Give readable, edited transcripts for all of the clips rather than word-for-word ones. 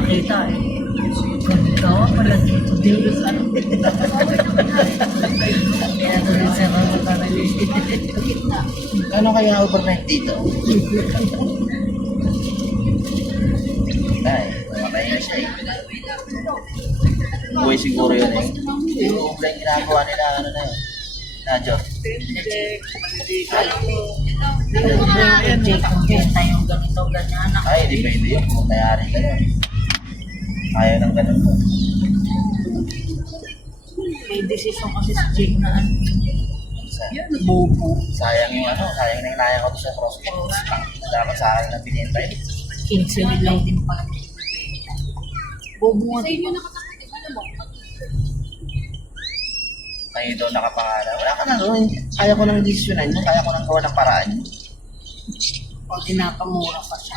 makita eh. Ikaw pala dito. Dito sa ano. Kaya doon sa mga parali. Ano kaya overnight dito? Ay, mamatay na siya eh. Buhay siguro yun eh. Yung offline ginagawa nila, ano na yun. Nadyo. Kung benta yung ganito, ganyan. Ay, hindi pwede yun. Kung mayari ka yun. Ayaw ng ganun mo. May desisyon kasi si Jake na ano. Bobo. Sayang yung ano, sayang na inaya ko to sa CrossFit. Dapat sa akin na binenta yun. 15 lang din pala. Bobo nga. Sa inyo nakakapit, alam mo, Kayo daw nakapangalan. Wala ka na doon. Kaya ko nang desisyonan mo. Kaya ko nang gawa ng paraan. O tinapamura pa siya.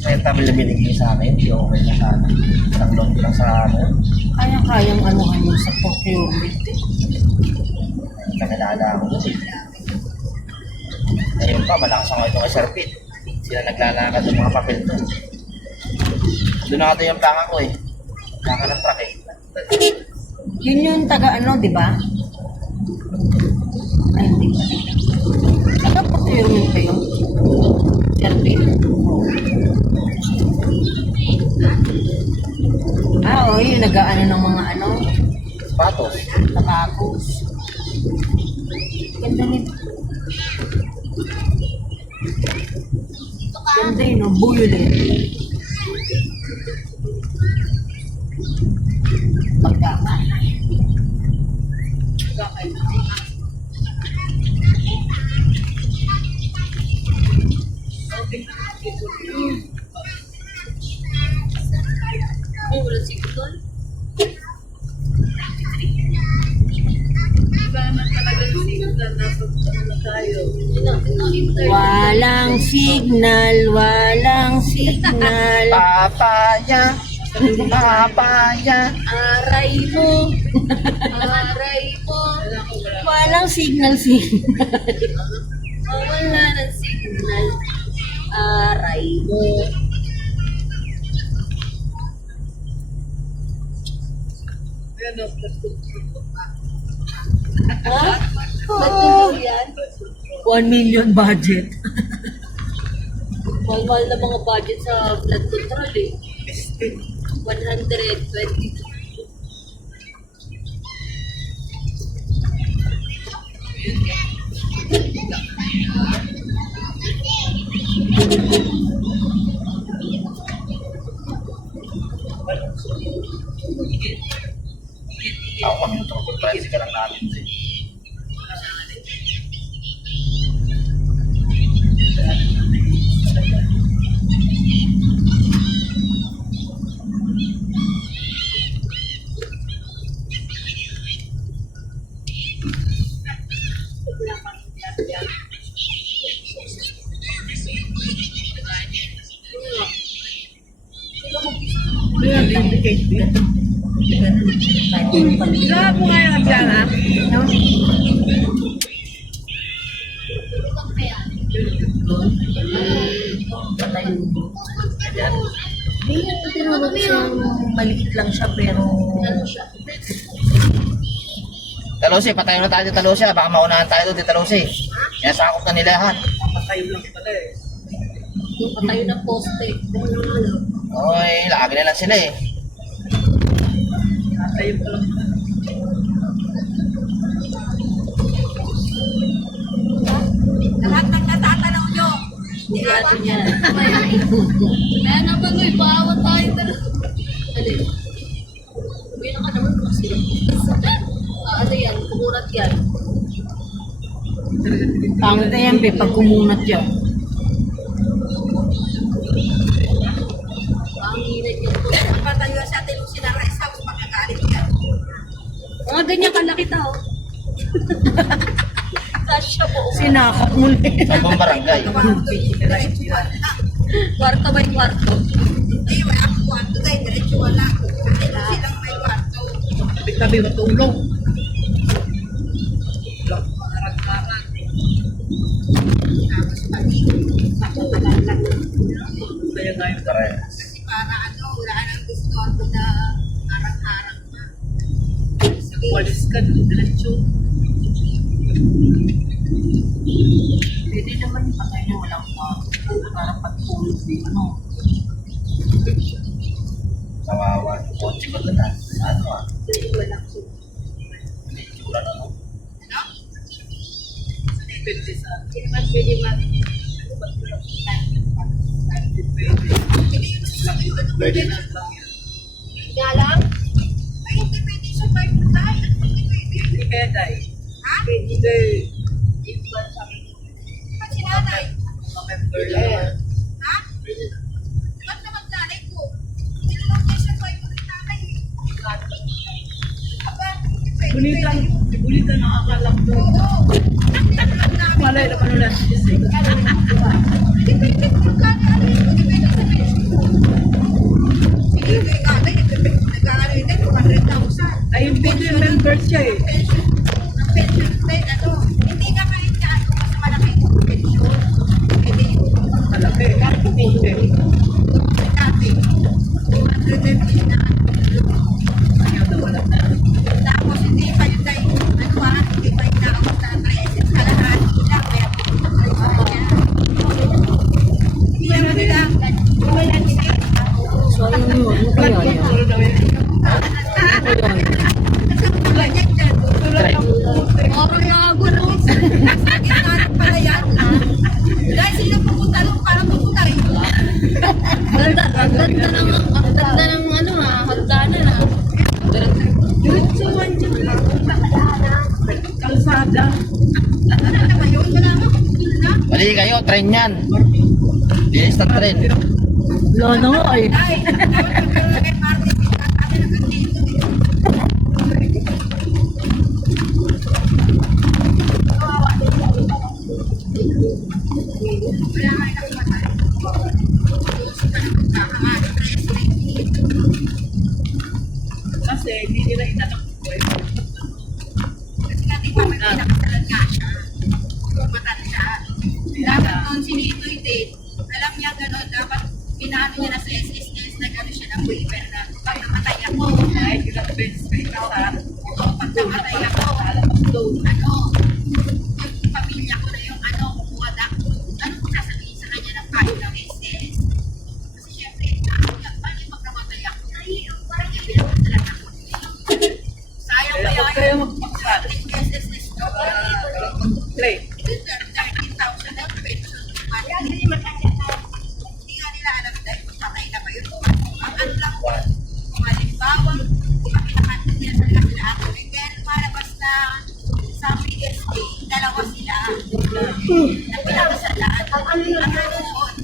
Kaya tabi na binigay sa akin. Hindi okay na sana. Isang loan ko lang sa akin. Kaya-kayang anuhan yun sa procurement eh. Nakalala ako doon. Ayun pa, malakas ako ito kay Sir Pete. Sila naglalakad ng mga papel doon. Doon ako yung plaka ko eh. Plaka ng truck eh. Yun yung taga ano, di ba? Ay, hindi pa. Taga procurement pa yun. Service. Oo, yun nag-ano ng mga ano, Patos. tabacos. Ganda nito. Ganda yun, no? Violet. Magkakain. ay, wala sigurol. Walang signal, walang signal. Papaya. Papaya. Aray mo. Aray mo. Walang signal, signal. Wala ng signal. Aray mo. Ha? Ba't ganun yan? 1 million budget. Mahal-mahal na mga budget sa blood control eh. 120. Ako kami yung tropa. Price ka lang namin eh. Lahat mo ngayon ang plana, no? Patay mo. Ayan. Tinawag siyang maliit lang siya pero Talose, patayo na tayo sa Talose. Baka maunahan tayo doon sa Talose. Kaya sakop na nila lahat. Yung patayo ng poste. Oy, lagi na lang sila eh. Lahat ng natatanaw nyo. Hindi natin yan. Kaya naman mo, ipaawat tayo talaga. Alin? Uwi na ka naman kasi. Ano yan? Kumurat yan. pangit na yan, be, pag kumunat yan. Panginan yan po. Patayo sa atin yung sinara isa mo pagkakalit yan. Mga ganyan kalaki tao. Kasya po. Sinakap mo na yan. Sa buong barangay. Kwarto by kwarto. Hindi, wala akong kwarto dahil diretso wala. Kasi silang may kwarto. Tabi matulog. Tapos pati, ako wala lang. Tara. Kasi para ano, wala nang ka, diretso. Pwede naman pa kayo walang parang pagpulog din, ano. Kawawa. Kotse ko doon ah. Ano ah? Walang Hindi, tsura na no? Pwede sa Hindi naman pwede Pwede na. Nga lang? Ay, hindi pwede sa bike mo tayo. Hindi pwede. hindi kaya dahil. Ha? Hindi. Ba't si nanay? November lang. Ha? Ba't naman nanay ko? Tinanong niya sa bike mo rin nanay. Aba, hindi pwede. Bulitan, bulitan ang akala ko. Oo. Tinanong namin. Malay naman nila siya. Hindi pwede kung kanya. Hindi pwede sa bike. Sige, kay nanay, nag-aaral din, 200,000. Ay, yung pension member siya eh. Pension. Ang pension din, ano, hindi na kahit na ano, mas malaki yung pension. Hindi Malaki. dati. 250 na. Ayaw na wala na. Tapos hindi pa yun tayo, ano hindi pa yun naabot na 3 sa lahat. Kaya hindi naman nila. So, ano kaya yan? Ganyan dyan. Parang gago, no? Gitna ng pala yan. Dahil sila pupunta doon para pupunta rin. Ang ganda ng ano hagdanan ah. Diretsuhan dyan. Kalsada. Ano naman yun? Wala mo. Ha? Mali kayo, tren yan. Bilis ng tren. Wala na nga eh. Dahil, dapat magkaroon na kay Martin. Kami na dito. Wala nga nakapatay. Gusto ka na magkakaan. Kasi hindi nila inanap ko eh. Kasi nga di ba may pinakasalan nga siya. Matanda. Dapat noon si Nitoy din, alam niya gano'n, dapat pinaano niya na sa SSS, nag-ano siya ng waiver na pag namatay ako, Kahit ilang beses may kasar. o pag namatay ako, ano, yung pamilya ko na yung ano, kukuha na, ano ko sasabihin sa kanya ng file ng SS. Kasi syempre, paano yung magkamatay ako? Ay, parang yung pinakasalan ako. Sayang Kaya kaya huwag kayo yung magpaksan. SSS ko. Play. 13,000 na pension. Hindi nga nila alam dahil patay na ba yun. Ang ano lang po, kung halimbawa, di ba pinakanta nila sa nila sila ako. Eh, kaya lumalabas na sa PSA, dalawa sila na pinakasalaan. Ang ano noon,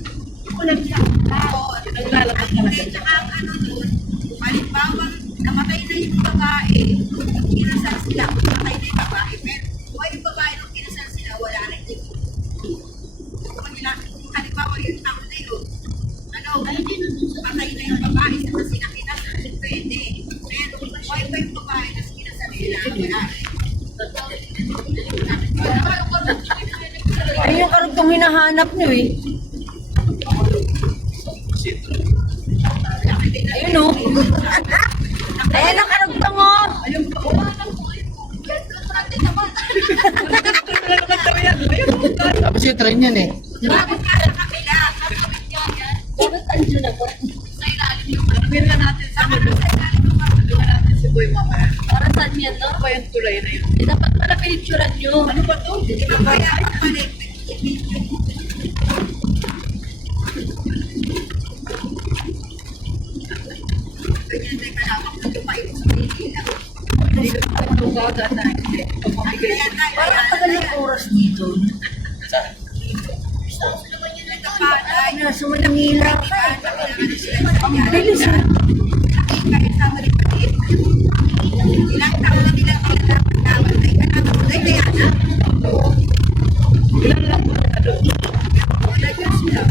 Naglalabas na hindi, tsaka ang ano noon, halimbawa, namatay na yung babae, kinasal sila, namatay na yung babae, pero buhay yung babae nung kinasal sila, wala na yung kung nila, halimbawa yung tao na yun, ano, patay na yung babae, sa sila kinasal, pwede, pero buhay pa yung babae na kinasal sila, wala na. Ay, yung karugtong hinahanap niyo eh. Ayun o. Ayan ang karugtong o. Ayun po. Tapos yung tren yan eh. Bakit ka sa kabila? Dapat andyan na ba? Sa ilalim yung Tingnan natin sa sa ilalim yung Tingnan natin si Boy mamaya. Para saan yan, no? Ano ba yung tulay na yun? Dapat pala pinicturan nyo. Ano ba to? kaya ang balik. Ganyan tayo kalawak na tumayo sa Pilipinas. Hindi ko pa tugagan na hindi. Pagpapigay. Ayan tayo, Parang ayan tagal tayo. ng oras dito. Saan? Nasa Manila ka eh. Ang bilis ha. Ilang taon na nila pinagdapat ay kanang ay kaya na. Ilan lang po na doon? Wala yun sila.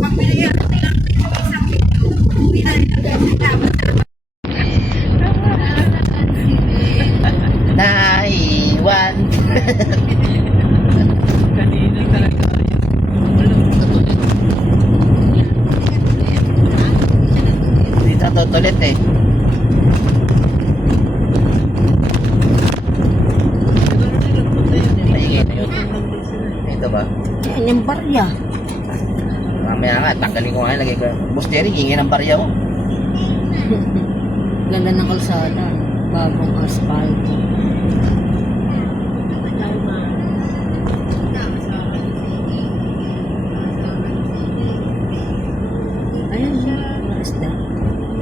Pag binayaan nilang isang kilo, pinagdapat dapat. Naiwan. Kanina talaga. Dito tutulit eh. yung barya. Mamaya nga, tanggalin ko nga yun, lagay ko. Boss Jerry, hingi ng barya ko. Ganda ng kalsada. Bagong asfalto. Ayun, mga isda.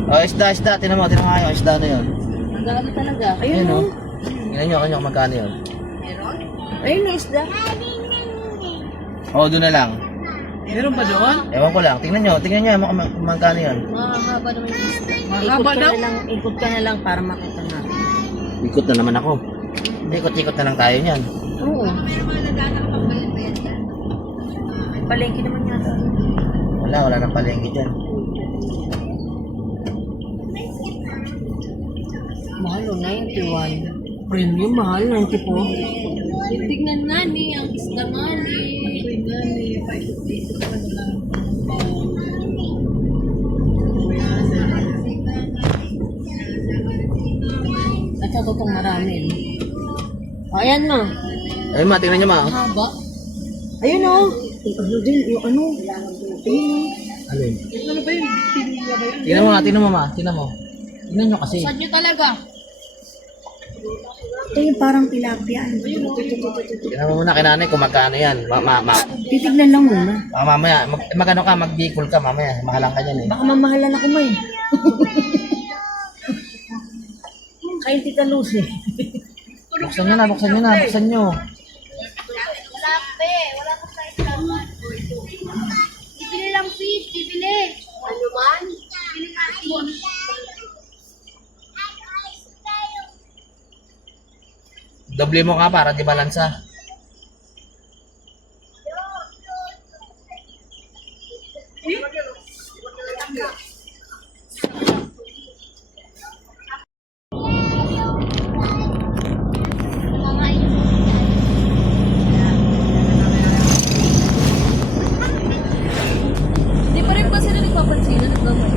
Oh, isda. Tinan mo nga yun, isda na yun. Ang dami talaga. Ayun, oh. Tingnan nyo, kanya kung magkano yun. Ayun, yung isda. Oo, doon na lang. Meron ba doon? Ewan ko lang. Tingnan nyo kung magkano yun. Mahaba naman yung isda. Mahaba daw. Ikot ka na lang para makita natin. Ikot na naman ako. Ikot-ikot na lang tayo niyan. Oo. Palengke naman yata. Wala nang palengke dyan. Mahal o, 91. Premium, mahal, 94. Tignan nga ni, ang isda nga ni. At sa totong marami. O, ayan na. Ayun ma, tingnan nyo ma. Haba. Ayun o. Ano din, yung ano. Ayun o. Alin? Ano ba yun? Pinila ba yun? Tingnan mo ma, tingnan mo. Tingnan nyo kasi. Saan nyo talaga? Ito yung parang tilapia. Tingnan mo muna kay nanay kung magkano yan. Titignan lang muna. Mamaya, magano ka, mag-bicol ka mamaya. Mahalang ka dyan eh. Baka mamahalan ako may. Kain Tita Lucy. Buksan nyo. Wala pe. Wala pa sa islaman. Bibili lang fish. Bibili. Ano man? Bibili nga fish. Doble mo ka para di balansa. Hindi pa rin ba sila nagpapansin na naggamay?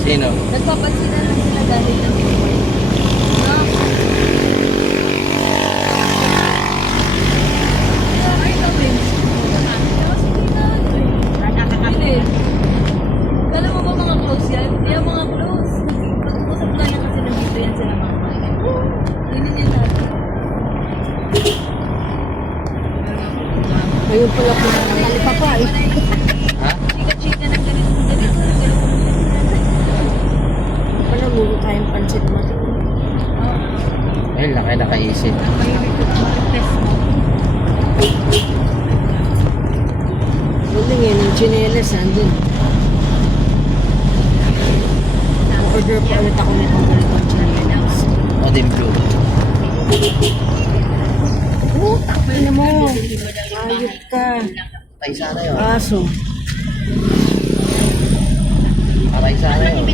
Sino? Nagpapansin na lang sila dahil ng buhay. No? Ay, gawin. Hindi. Kala mo ba mga close yan? Hindi yan mga close. Pag-usap lang yan kasi nandito yan sila mga kaya. Hindi niya natin. Ayun pala po na nalipa pa eh. Ha? Chika-chika ng ganito. Pala muro tayong pansit mo. Ayun lang, kaya nakaisip. Buling yan, yung chinelas andun. Order pa ulit ako nitong ganitong chinelas. O din blue. Ano mo? Ayot ka. Patay sana yun. Aso. Patay sana yun.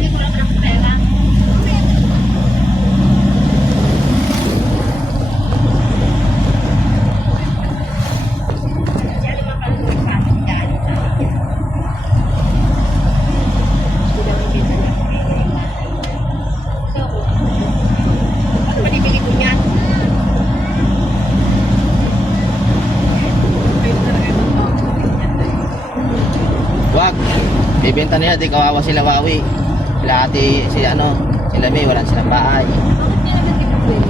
Wag. Bibenta nila, di kawawa sila Wawi. Sila ate, sila May, wala silang bahay. Bakit niya nag-ipag-pwede?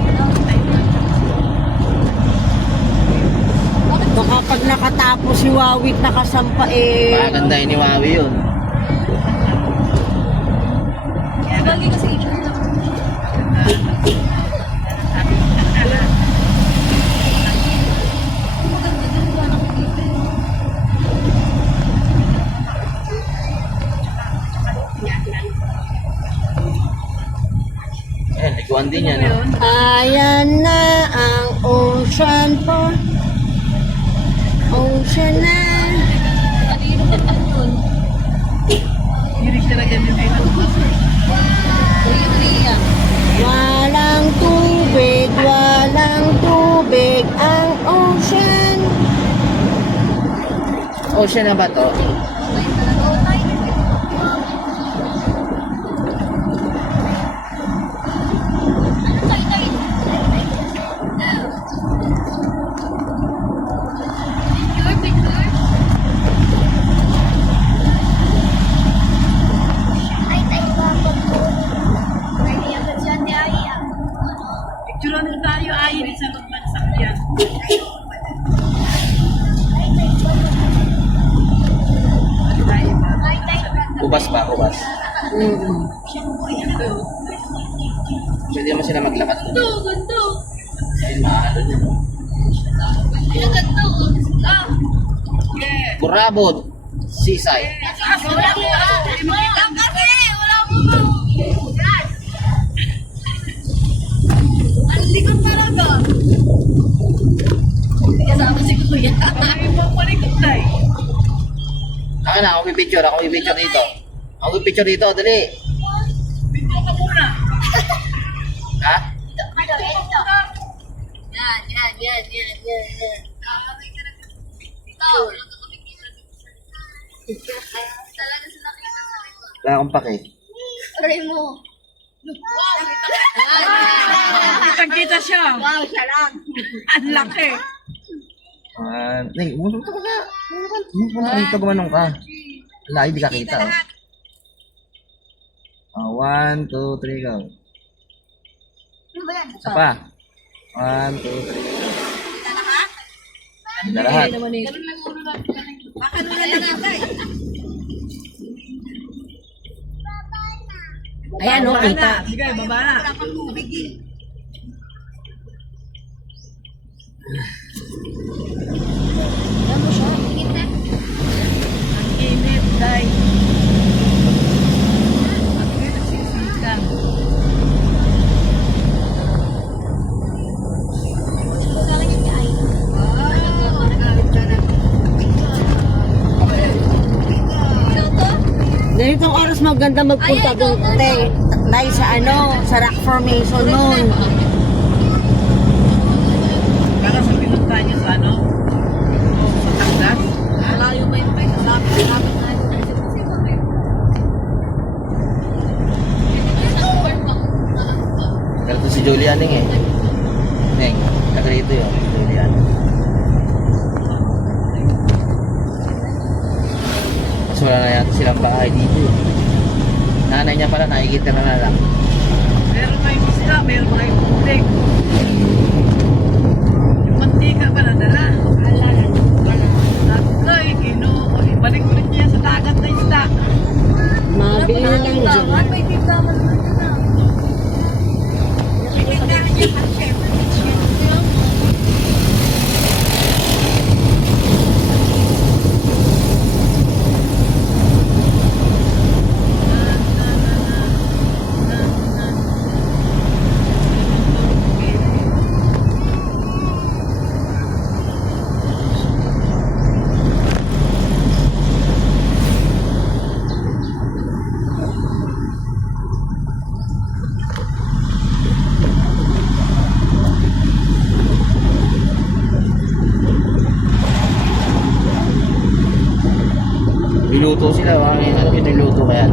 Baka pag nakatapos si Wawit nakasampa eh. Maganda ni Wawi yun. Bagay kasi itsura na. Maganda din ba nakikita? Ayan, liguan din yan. No? Ayan na ang ocean po. Ocean na. Kanino ba yun? Hilig talaga nila ito. Riyan. Walang tubig ang ocean. Ocean na ba to? Pwede naman sila maglakad. Ganto. Ayun, maalo niya. Ay, ganto. Ah. Burabod. Seaside. Wala mo ah. Wala kasi. Wala mo ba? Ang likod talaga. Kasama si Kuya. Ay, papalikot tayo. Ako na, ako pipicture dito. Ako pipicture dito, dali. Bito ka muna. Ha? Yan. Ito. Talaga sila kita sa likod. Wala akong pake. Aray mo. Wow, Kitang-kita siya. wow, siya lang. Ang laki. Ning, umusunod ka na. Dito gumanong ka. Wala, hindi ka kita. Oh. 1, 2, 3, go. Ano ba yan? Isa pa. 1, 2, 3. Na lahat. Baka nung nalatay. Ayan, okay ta. Sige, baba na. Wala pang tubig eh. Yan mo siya. Tingin na. Ang init, day. Ang init, sisikan. Sa akin yung kain. Ito to? Ganitong oras maganda magpunta Ay, doon, ito, te. Dahil sa ano, sa rock formation noon. Kala sa pinunta niya sa ano? Sa Tangas. Malayo pa yung pwede. Lapit na yun. Pero to si Julian Ning eh. Ning, taga rito yun. Julian. Mas wala na yata silang bahay dito eh. Nanay niya pala, nakikita na lang. Meron may isda, meron may tubig. Yung mantika ba nadala? Ay, ginoo. Ibalik ulit niya sa dagat na isda. Mabili na lang dyan. May timbangan naman na. Pinagdahan niya pang chef. Niluto sila, ano niluto kaya?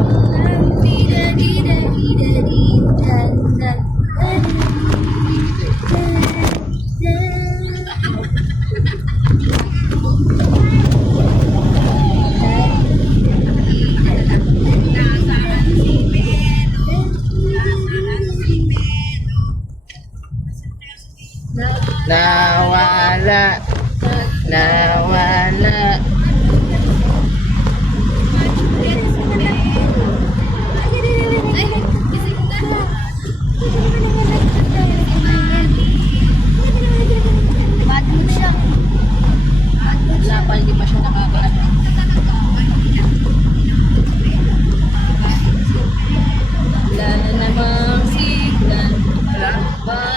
Nawala. Bad mood siya. Wala pa, hindi pa siya nakakaano. Wala na namang signal. Wala. Wala.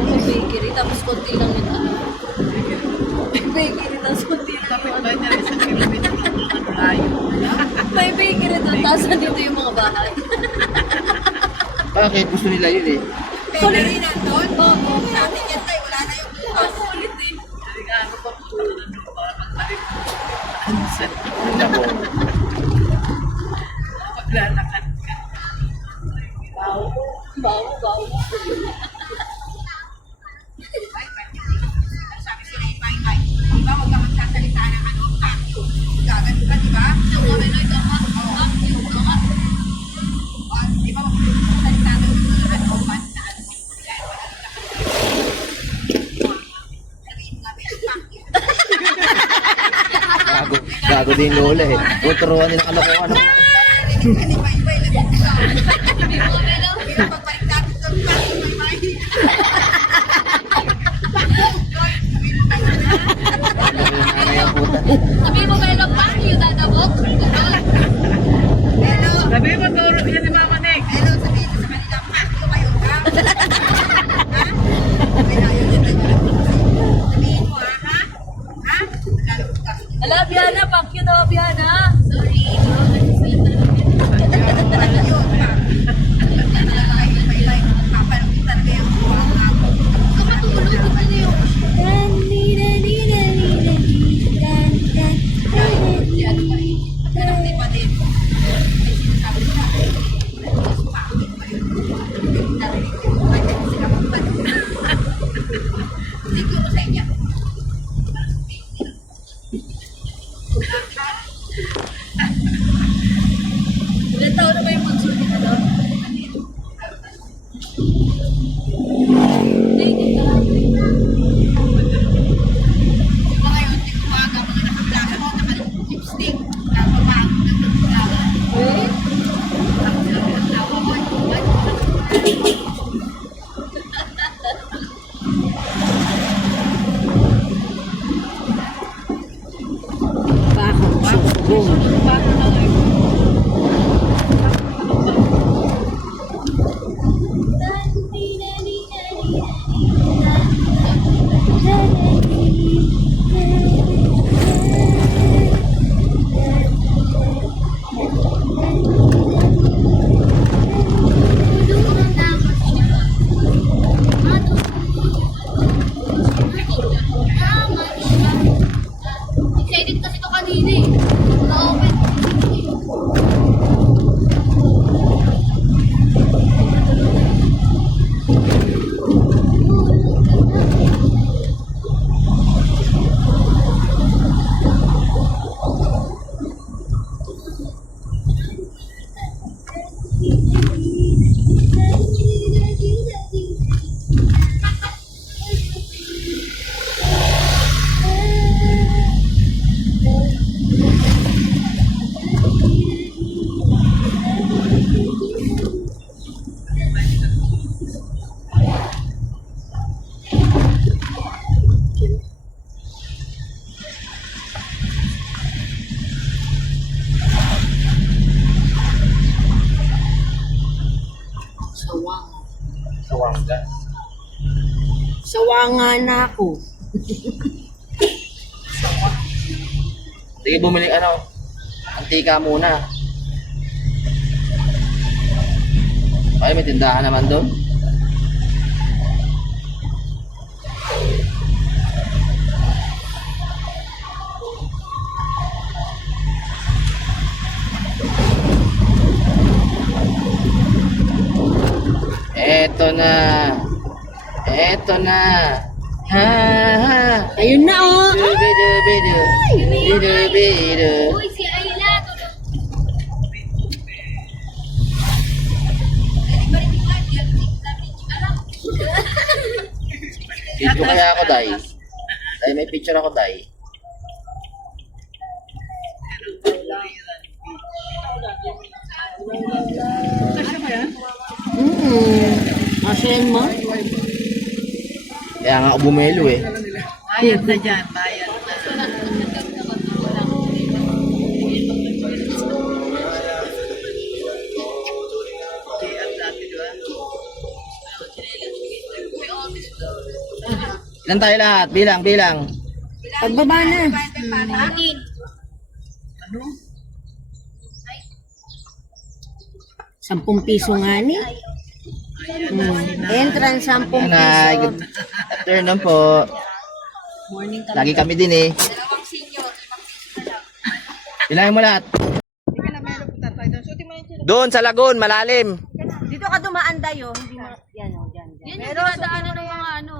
May bakery, tapos konti lang yung ano. May bakery, tapos konti lang Kapit yung ba ano. niya isang kilometer ang layo? May bakery doon, tapos nandito yung mga bahay. Bakit? Gusto nila yun eh. Pwede rin nandun. Oo. Sa atin yan tayo. Wala na yung bukas. Ulit eh. Hindi nga ano pa po nandun para magbalik. Ano sa Nako. paglalakad ka. Bawo. Sabi sila yung Maymay. Di ba, huwag ka magsasalita ng ano, kakyo. Gagano ka, di ba? Di ba, huwag ka magsasalita ng ano, basta ano. Yan, wala nang lakad. Sabihin mo nga, may kakyo. gago din lola eh. Tuturuan din ang kalokohan. Kanibay-bay, lagot ka. Sabi mo, Melo. Pagpapalit natin sa plastic, may may. Sabi mo, Melo, paano yung dadabok? Hello. Sabi mo, turo yan ni Mama Nick. Hello, sabihin ko sa kanila, pakyo kayo ka. Ha? Kailangan nyo tayo. Sabihin mo, ha? Ha? Naglalabot ka. Ala, Biana, pang cute daw, Biana. Sorry. Yun, ha? Kayo, papalapit talaga yung mga ako. Kamatulog ko na yun. Pero di ba din? May sinasabi sa akin. Mas pangit pa yun. Narinig ko. Bakit sila magpapalapit? Siguro sa inyo. Ilan taon na ba yung bunso niya doon? Mga yun, di umaga, mga nakaplaga mo, naka-lipstick, nakabago, nakaplaga. Nakaplaga mo, Bakit? Sumbong. Excited kasi ito kanina eh. Na-open. Sawang. Sawang ka. Sawangan na ako. Sige, bumili ano. Antika muna. Ay, may tindahan naman doon. Eto na. Eto na. Ha ha. Ayun na oh. Bidu. Uy, si Ayla. Tulog. Alam. Video kaya ako, Day. Day, may picture ako, Day. Asayan mo? Kaya nga ako bumelo eh. Bayad na dyan, bayad na. Kaya dati, di ba? Ilan tayo lahat? Bilang. Pagbaba na. Anin. Ano? 10 piso nga ni. Entrance 10 Nanay, piso. good afternoon po. Morning ka. Lagi kami din eh. Dalawang senior, 5 piso na lang. Ilahin mo lahat. Hindi ka na meron punta tayo doon. Suti mo yung tira. Doon sa lagoon, malalim. Dito ka dumaan dayo. Hindi mo, yan o, dyan. Yan yung dinadaanan ng mga ano.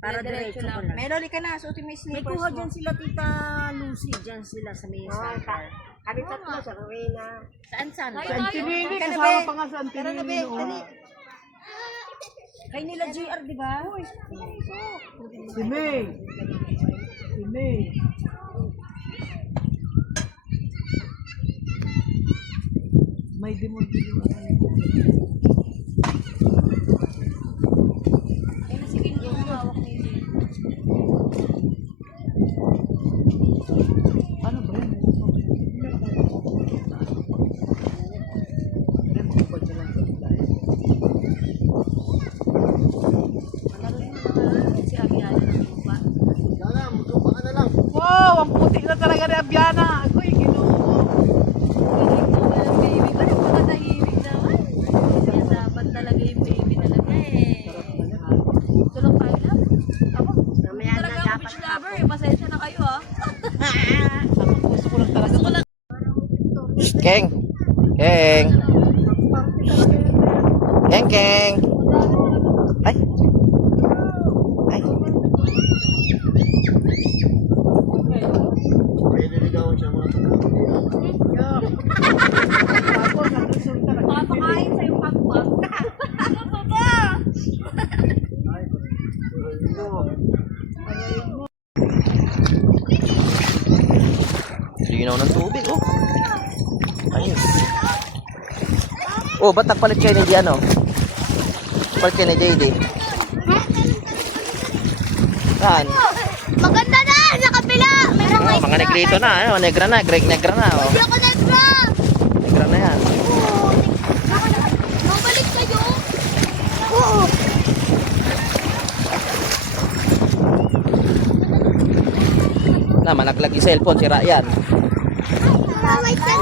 Para diretso ko lang. Meron ka na, suti mo yung May slippers kuha mo. dyan sila tita Lucy. Dyan sila sa may center. Kami tatlo sa Rowena. Saan? Antinili, kasama pa nga sa Antinili. Kay nila JR, di ba? Si May. Si May. Ay, nasigil yung hawak niya. Si Abiana ng lupa. Wow, ang putik na talaga ni Abiana. Agoy, ginoo. Walang baby. Bakit makatahimik naman? Kaya dapat talaga yung baby talaga eh. Tulog tayo lang. Ako, talaga ako beach lover eh. Pasensya na kayo ah. Gusto ko lang talaga. Keng! Keng! Keng, Keng! Ay! Ay! Papakain sa'yo pagpag. Ano pa ba? Linaw ng tubig, oh. Ayun. Oh, ba't nagpalit kayo ni Diano? Palit kayo ni JD? Saan? Maganda na! Sa kapila! Merong Oh, mga negrito na, ano? Negra na, negra na, oh. Hindi ako negra! Negra na yan. Mabalik kayo? Oo. Na, malaglag yung cellphone, sira yan. May sen.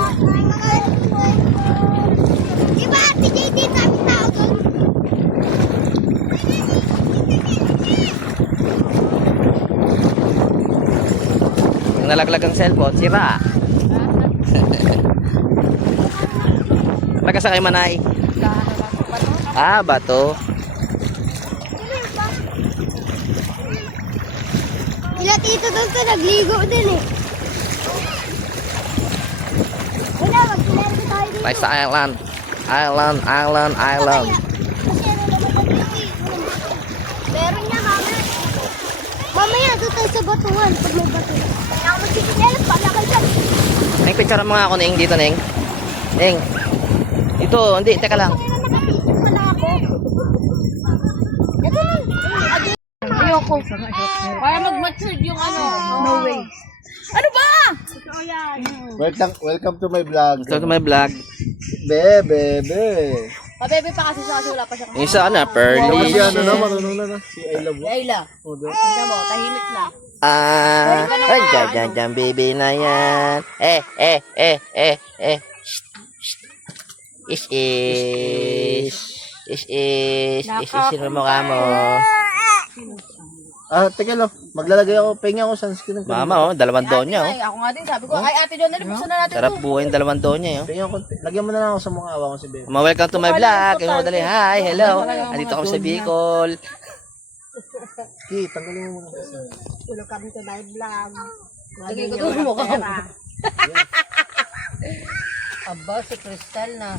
Diba, si JD sabi tao doon? Yung nalaglag ang cellphone, sira. Taga sa kay Manay? Ah, bato. Sila tito doon sa nagligo din eh. Wala, magsinervo tayo dito. Tayo sa island. Island. Kasi ano naman ang beauty. Meron niya, mama. Mamaya, doon tayo sa batuhan. Pag may batuhan. Kaya ako magsikinelas, pala kayo dyan. Neng, picture mo nga ako, Neng. Dito, Neng. Neng. Dito, hindi. Teka lang. Kaya nakapito pala ako. Ito na. Ayoko. Para mag-matured yung ano. No way. Ano ba? Welcome to my vlog. Ito to my vlog. Bebe. Pabebe pa kasi siya kasi wala pa siya. Yung isa, ano, Kasi Pearly. ano na, marunong na na. Si I love you. Ayla. Tingnan mo, tahimik na. Ay, dyan, baby na yan. Sino mo ka mo? Teka lang. Maglalagay ako. Pahinga ako sunscreen. Mama, oh, 2 donya, oh. Ay, ako nga din sabi ko, ay ate John, buksan na natin Sarap to. buhay yung 2 donya, oh. Pahinga ako. Lagyan mo na lang ako sa mukha. Awa ko si Bebe. Welcome to my vlog. Kayo mo dali. Hi, hello. Andito kami sa Bicol. Okay, tanggalin mo muna. Lagay ko to sa mukha mo. Aba, si Crystal na.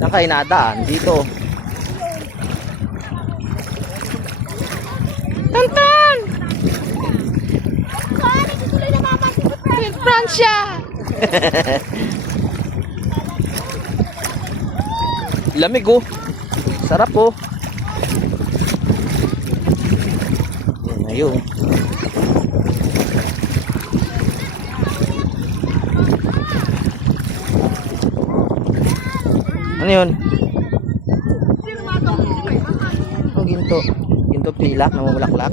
Saan kayo nadaan? Dito. Tantan! Francia! Lamig, oh. Sarap, oh. Ayun. Ano yun? Ang ginto. Ginto pilak, namumulaklak.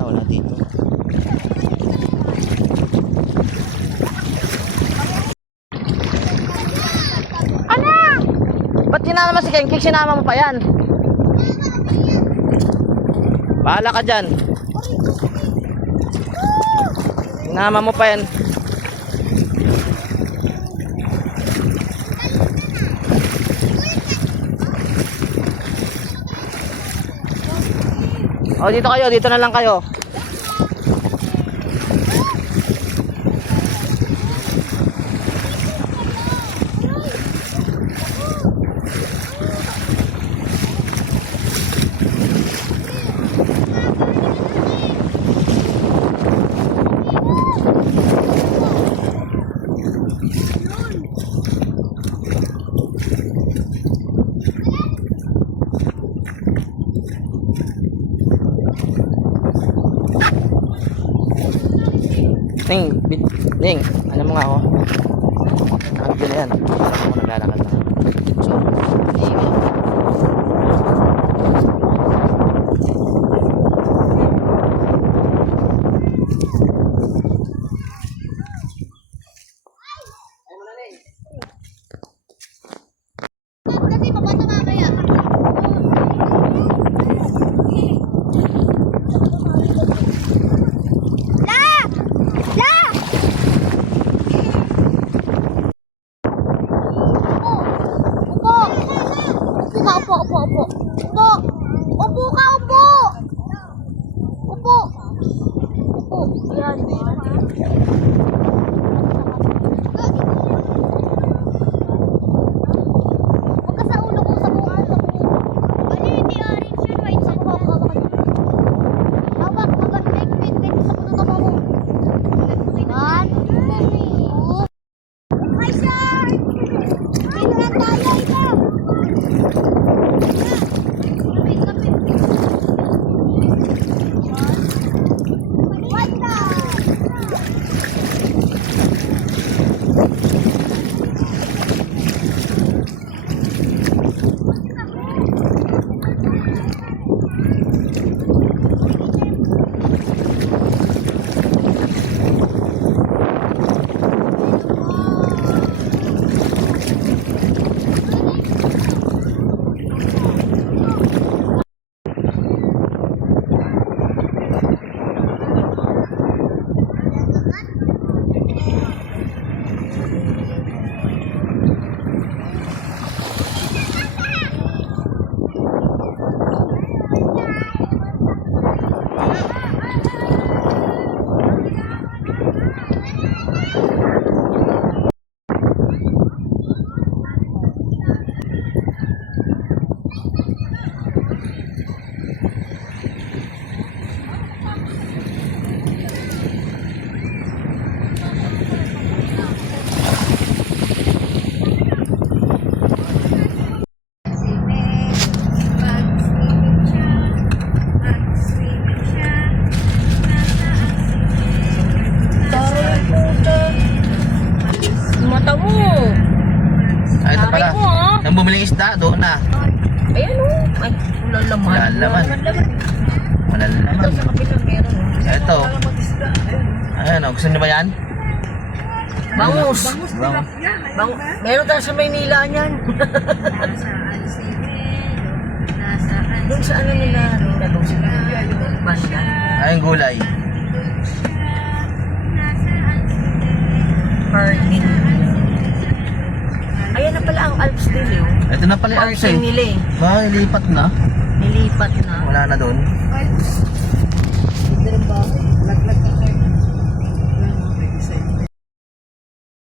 Wala dito. Ano? Ba't sinama si Keng? Sinama mo pa yan? Bahala ka dyan. Sinama mo pa yan. Oh, dito kayo, dito na lang kayo. Ning, ano mo nga ako? Nakabigyan na yan. Ako naglalakad na. So, Kasi papato nga kaya. Upo ka, upo! Upo! Upo! Yan. Huwag ka sa ulo ko, sa mukha ko. Ano hindi orange yun, white sa mukha ko. Hawak, hawak, tingpit, dito sa puno mo. 1, 2, ay, sir! Dito lang tayo, ito! Kapit, kapit. Wala! Mata mo. ah, ito pala. Aray mo, ah. Nang bumiling isda, doon na. Ayan o. Ay, wala laman. Wala laman. Wala Ito naman. sa kapila meron. Ito. Ayan, oh, gusto niyo ba yan? Bangus. Bang. Meron tayo sa Maynila niyan. Doon sa ano nila. Doon sa banda. Ayun, gulay. Parking. Ayan na pala ang Alps nila. Oh. Ito na pala yung Alps eh. Parking nila eh. Ba, lipat na. Nilipat na. Wala na doon. Ito rin ba? Laglag ka